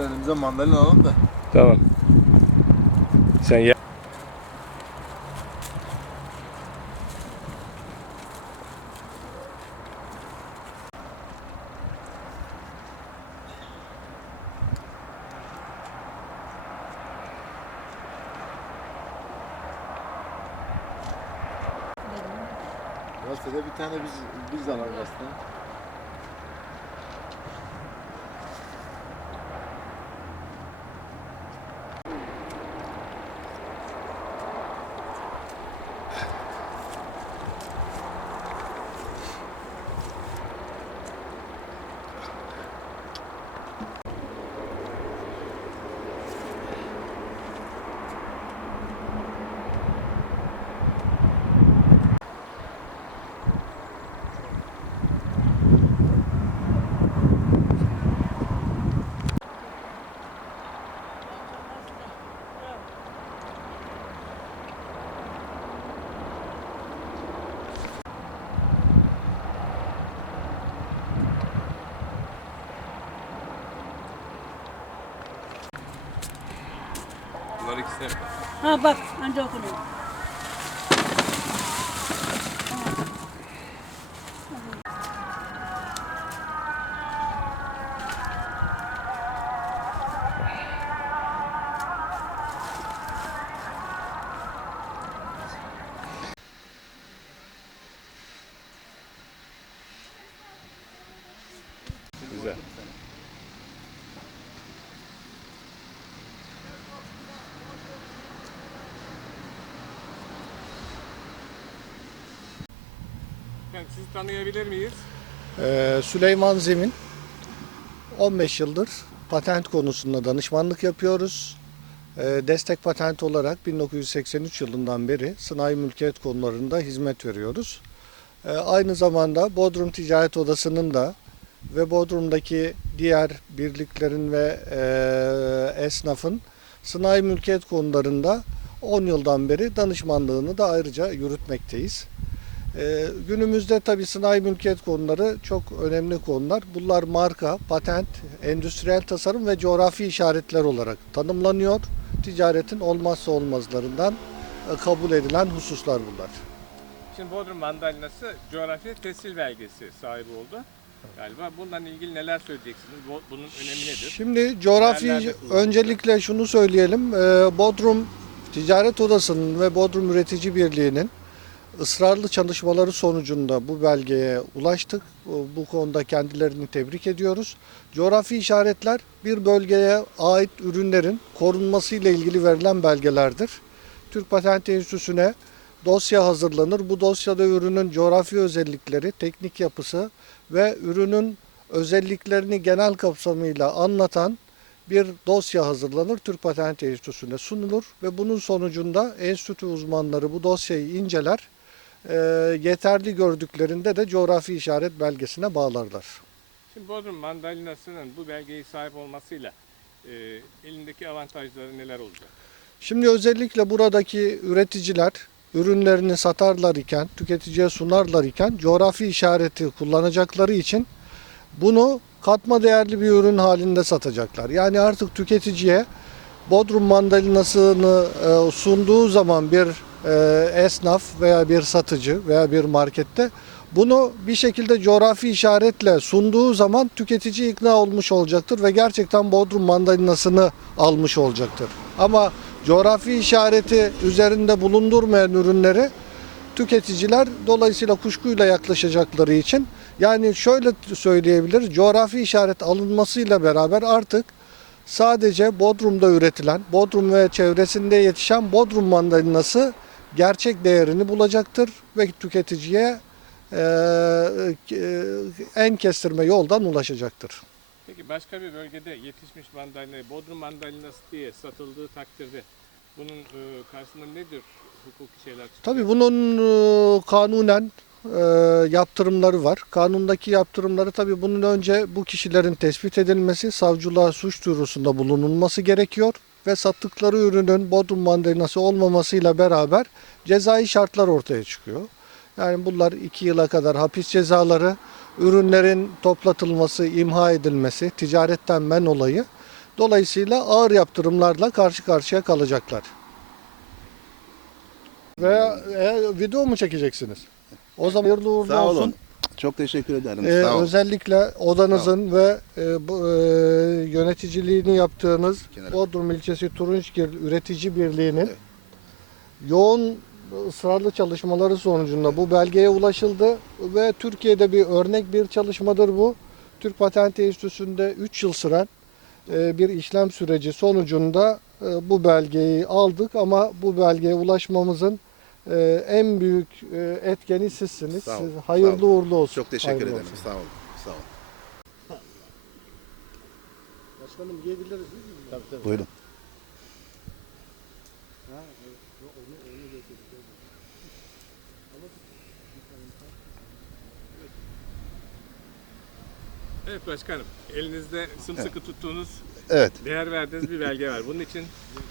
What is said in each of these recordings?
Hadi önümüze mandalina alalım da. Tamam. Sen ya. Gazetede bir tane biz biz alalım aslında. Bunlar ikisi Ha bak anca okunuyor. Yani sizi tanıyabilir miyiz? Ee, Süleyman Zemin 15 yıldır patent konusunda danışmanlık yapıyoruz. Ee, destek patent olarak 1983 yılından beri sanayi mülkiyet konularında hizmet veriyoruz. Ee, aynı zamanda Bodrum Ticaret Odası'nın da ve Bodrum'daki diğer birliklerin ve e, esnafın sanayi mülkiyet konularında 10 yıldan beri danışmanlığını da ayrıca yürütmekteyiz. Ee, günümüzde tabii sanayi mülkiyet konuları çok önemli konular. Bunlar marka, patent, endüstriyel tasarım ve coğrafi işaretler olarak tanımlanıyor. Ticaretin olmazsa olmazlarından e, kabul edilen hususlar bunlar. Şimdi Bodrum Mandalinası coğrafya tescil belgesi sahibi oldu. Galiba bundan ilgili neler söyleyeceksiniz? Bu- Bunun önemi nedir? Şimdi coğrafi öncelikle şunu söyleyelim. Ee, Bodrum Ticaret Odası'nın ve Bodrum Üretici Birliği'nin ısrarlı çalışmaları sonucunda bu belgeye ulaştık. Bu konuda kendilerini tebrik ediyoruz. Coğrafi işaretler bir bölgeye ait ürünlerin korunması ile ilgili verilen belgelerdir. Türk Patent Enstitüsü'ne dosya hazırlanır. Bu dosyada ürünün coğrafi özellikleri, teknik yapısı ve ürünün özelliklerini genel kapsamıyla anlatan bir dosya hazırlanır. Türk Patent Enstitüsü'ne sunulur ve bunun sonucunda enstitü uzmanları bu dosyayı inceler. Ee, yeterli gördüklerinde de coğrafi işaret belgesine bağlarlar. Şimdi Bodrum Mandalinası'nın bu belgeyi sahip olmasıyla e, elindeki avantajları neler olacak? Şimdi özellikle buradaki üreticiler ürünlerini satarlar iken, tüketiciye sunarlar iken coğrafi işareti kullanacakları için bunu katma değerli bir ürün halinde satacaklar. Yani artık tüketiciye Bodrum mandalinasını e, sunduğu zaman bir e, esnaf veya bir satıcı veya bir markette bunu bir şekilde coğrafi işaretle sunduğu zaman tüketici ikna olmuş olacaktır ve gerçekten Bodrum mandalinasını almış olacaktır. Ama coğrafi işareti üzerinde bulundurmayan ürünleri tüketiciler dolayısıyla kuşkuyla yaklaşacakları için yani şöyle söyleyebiliriz coğrafi işaret alınmasıyla beraber artık sadece Bodrum'da üretilen, Bodrum ve çevresinde yetişen Bodrum mandalinası gerçek değerini bulacaktır ve tüketiciye eee, e, en kestirme yoldan ulaşacaktır. Peki başka bir bölgede yetişmiş mandalina, Bodrum Mandalinası diye satıldığı takdirde bunun e, karşısında nedir hukuki şeyler? çıkıyor? Tabii bunun e, kanunen e, yaptırımları var. Kanundaki yaptırımları tabii bunun önce bu kişilerin tespit edilmesi, savcılığa suç duyurusunda bulunulması gerekiyor ve sattıkları ürünün Bodrum mandalinası olmamasıyla beraber cezai şartlar ortaya çıkıyor. Yani bunlar 2 yıla kadar hapis cezaları, ürünlerin toplatılması, imha edilmesi, ticaretten men olayı. Dolayısıyla ağır yaptırımlarla karşı karşıya kalacaklar. Veya eğer video mu çekeceksiniz? O zaman hayırlı uğurlu Sağ olsun. olun. Çok teşekkür ederim. Ee, Sağ olun. özellikle odanızın ve e, bu, e, yöneticiliğini yaptığınız Kenara. Bodrum ilçesi Turunçgil Üretici Birliği'nin Evet. yoğun ısrarlı çalışmaları sonucunda bu belgeye ulaşıldı ve Türkiye'de bir örnek bir çalışmadır bu. Türk Patent Enstitüsü'nde 3 yıl süren e, bir işlem süreci sonucunda e, bu belgeyi aldık ama bu belgeye ulaşmamızın e, en büyük e, etkeni sizsiniz. Sağ olun, Siz- sağ hayırlı olun. uğurlu olsun. Çok teşekkür Hayırlı ederim. olsun. Sağ olun. Sağ olun. Başkanım yiyebiliriz değil mi? Tabii tabii. Buyurun. Evet başkanım. Elinizde sımsıkı tuttuğunuz, Evet. değer verdiğiniz bir belge var. Bunun için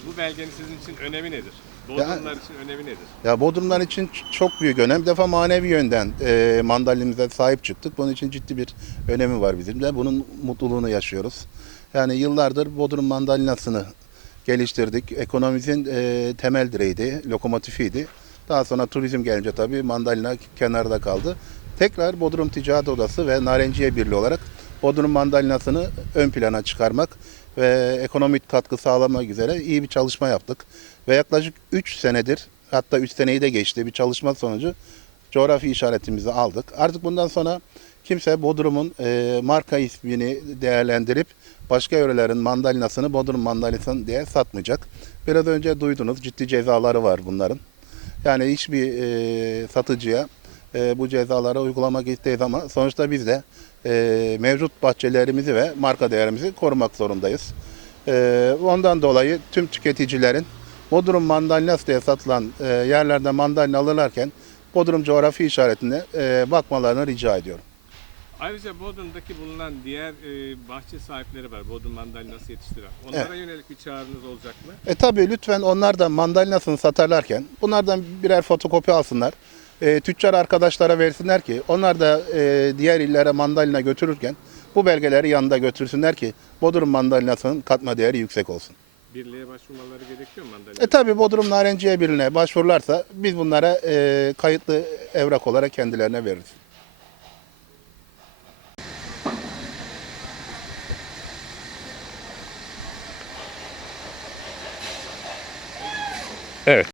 bu belgenin sizin için önemi nedir? Bodrumlar için önemi nedir? Ya Bodrumlar için çok büyük önem. Bir defa manevi yönden e, mandalimize sahip çıktık. Bunun için ciddi bir önemi var bizim de. Bunun mutluluğunu yaşıyoruz. Yani yıllardır Bodrum mandalinasını geliştirdik. Ekonomimizin e, temel direğiydi, lokomotifiydi. Daha sonra turizm gelince tabii mandalina kenarda kaldı. Tekrar Bodrum Ticaret Odası ve Narenciye Birliği olarak Bodrum mandalinasını ön plana çıkarmak ve ekonomik katkı sağlamak üzere iyi bir çalışma yaptık. Ve yaklaşık 3 senedir hatta 3 seneyi de geçti bir çalışma sonucu coğrafi işaretimizi aldık. Artık bundan sonra kimse Bodrum'un e, marka ismini değerlendirip başka yörelerin mandalinasını Bodrum mandalinası diye satmayacak. Biraz önce duydunuz ciddi cezaları var bunların. Yani hiçbir e, satıcıya e, bu cezaları uygulamak isteyiz ama sonuçta biz de e, mevcut bahçelerimizi ve marka değerimizi korumak zorundayız. E, ondan dolayı tüm tüketicilerin Bodrum mandalinası diye satılan e, yerlerde mandalina alırlarken Bodrum coğrafi işaretine e, bakmalarını rica ediyorum. Ayrıca Bodrum'daki bulunan diğer e, bahçe sahipleri var. Bodrum mandalinası yetiştiren. Onlara yönelik bir çağrınız olacak mı? E tabi lütfen onlar da mandalinasını satarlarken bunlardan birer fotokopi alsınlar. E, tüccar arkadaşlara versinler ki onlar da e, diğer illere mandalina götürürken bu belgeleri yanında götürsünler ki Bodrum mandalinasının katma değeri yüksek olsun. Birliğe başvurmaları gerekiyor mu mandalina? E tabi Bodrum Narenciye Birliği'ne başvururlarsa biz bunlara e, kayıtlı evrak olarak kendilerine veririz. Evet.